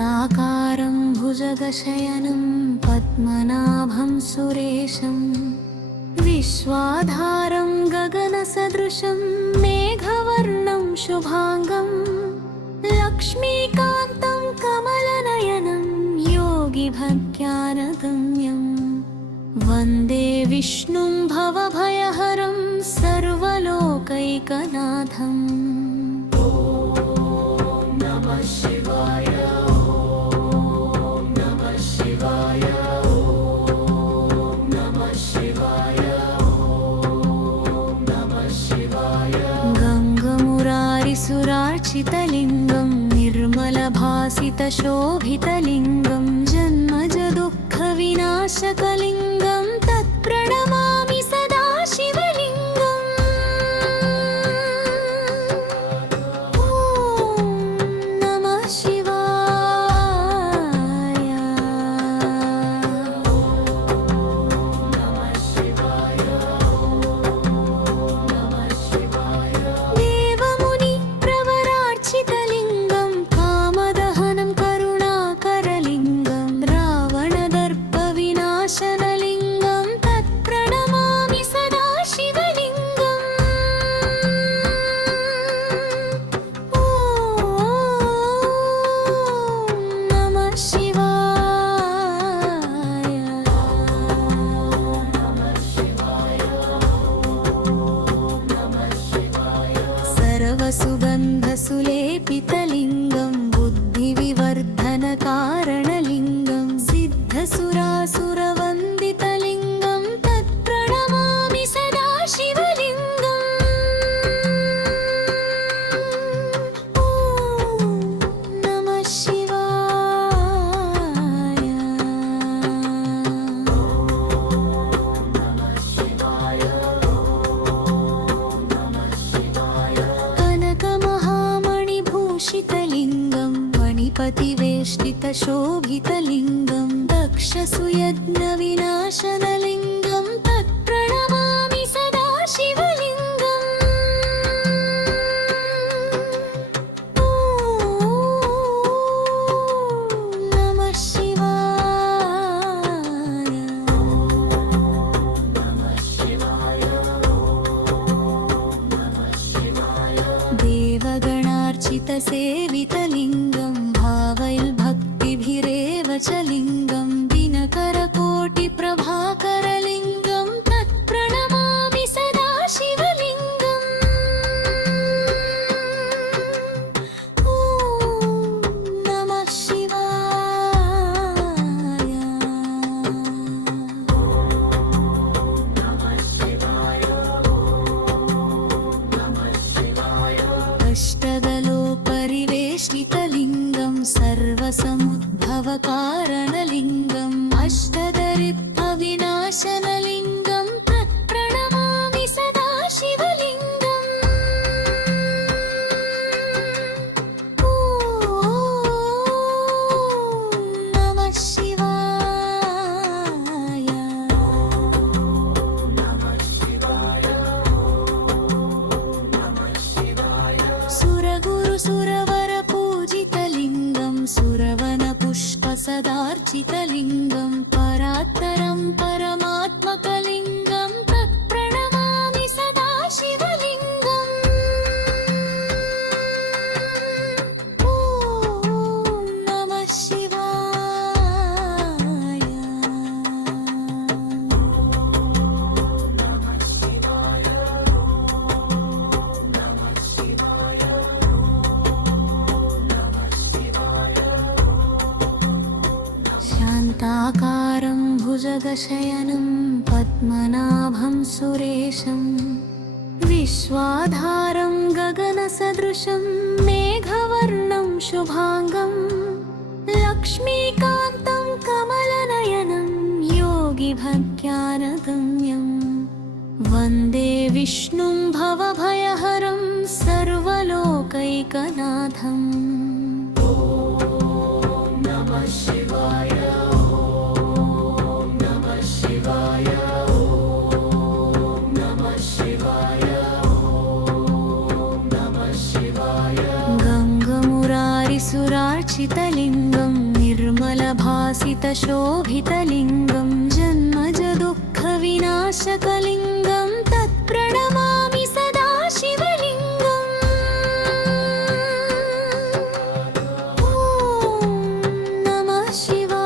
शान्ताकारं भुजगशयनं पद्मनाभं सुरेशं विश्वाधारं गगनसदृशं मेघवर्णं शुभांगं लक्ष्मीकान्तं कमलनयनं योगिभक्त्यानगम्यं वन्दे विष्णुं भवभयहरं सर्वलोकैकनाथम्। गङ्गमुरारिसुरार्चितलिङ्गं निर्मलभासितशोभितलिङ्गं जन्मजदुःखविनाशकलिङ्गं तत्प्रणमामि सदा शिवलिङ्गम्। ॐ नमः शिवाय। देवमुनिप्रवरार्चितलिङ्गं कामदहनं करुणाकरलिङ्गं रावणदर्पविनाशनलिङ्गं तत्प्रणमामि सदा शिवलिङ्गम्। ॐ नमः शिवाय। सर्वसुगन्धसुलेपितलिङ्गं बुद्धिविवर्धनकारणलिङ्गं सिद्धसुरासुरवन्दितलिङ्गं तत्प्रणमामि सदा शिवलिङ्गम्। ॐ नमः शिवाय। कनकमहामणिभूषितलिङ्गं मणिपतिवेष्टितशोभितलिङ्गं दक्षसुयज्ञविनाशनलिङ्गं तत्प्रणमामि सदा शिवलिङ्गम्। ॐ नमः शिवाय। देवगणार्चितसेवितलिङ्गं भावैर्भक्तिभिरेव च लिङ्गं दिनकरकोटिप्रभाकरलिङ्गं तत्प्रणमामि सदा शिवलिङ्गम्। ॐ नमः शिवाय। अष्टदलोपरिवेष्टितलिङ्गं सर्वसमुद्भवकारणलिङ्गम् अष्टदरिद्भविनाशनलिङ्गं तत्प्रणमामि सदा शिवलिङ्गम्। ॐ नमः शिवाय। सुरगुरुसुरवरपूजितलिङ्गं सुरवनपुष्पसदार्चितलिङ्गं परात्तरं परमात्मकलिङ्गं तत्प्रणमामि सदा शिवलिङ्गम्। ॐ नमः शिवाय। शान्ताकारं भुजगशयनं पद्मनाभं सुरेशं विश्वाधारं गगनसदृशं मेघवर्णं शुभांगं लक्ष्मीकान्तं कमलनयनं योगिभक्त्यानगम्यं वन्दे विष्णुं भवभयहरं सर्वलोकैकनाथम्। गङ्गमुरारिसुरार्चितलिङ्गं परिवेष्टितशोभितलिङ्गं जन्मज दुःखविनाशकलिङ्गं तत्प्रणमामि सदा शिवलिङ्गम् ॐ नमः शिवाय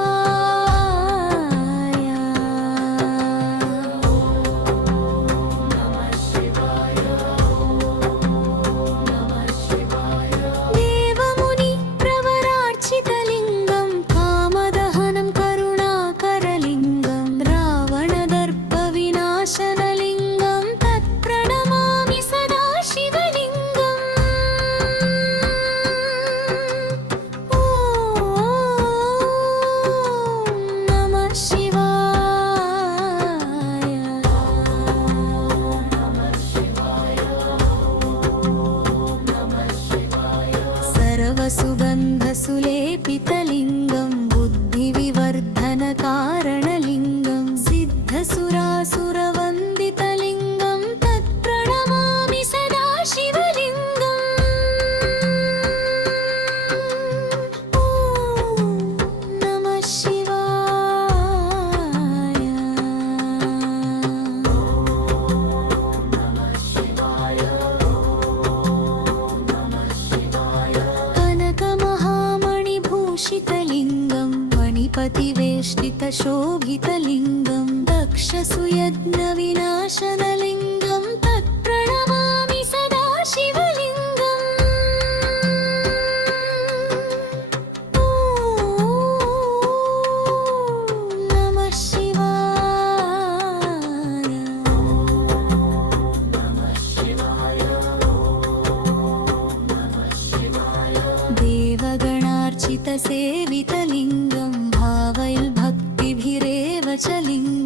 देवमुनि प्रवरार्चितलिङ्गं कामदहनं करुणाकरलिङ्गं रावणदर्पविनाशनलिङ्गं तत्प्रणमामि सदा शिवलिङ्गम् ॐ नमः शिवाय सर्वसुगन्धसुलेपितलिङ्गं बुद्धिविवर्धनकारणलिङ्गं सिद्धसुरासुरवन्दितलिङ्गं तत्प्रणमामि सदा शिवलिङ्गम् ॐ नमः शिवाय कनकमहामणिभूषितलिङ्गं मणिपतिवेष्टितशोभितलिङ्गं दक्षसुयज्ञविनाशनलिङ्गं तत्प्रणमामि सदा शिवलिङ्गम् ॐ नमः शिवाय देवगणार्चितसेवितलिङ्गं भावैर्भक्तिभिरेव च लिङ्गम्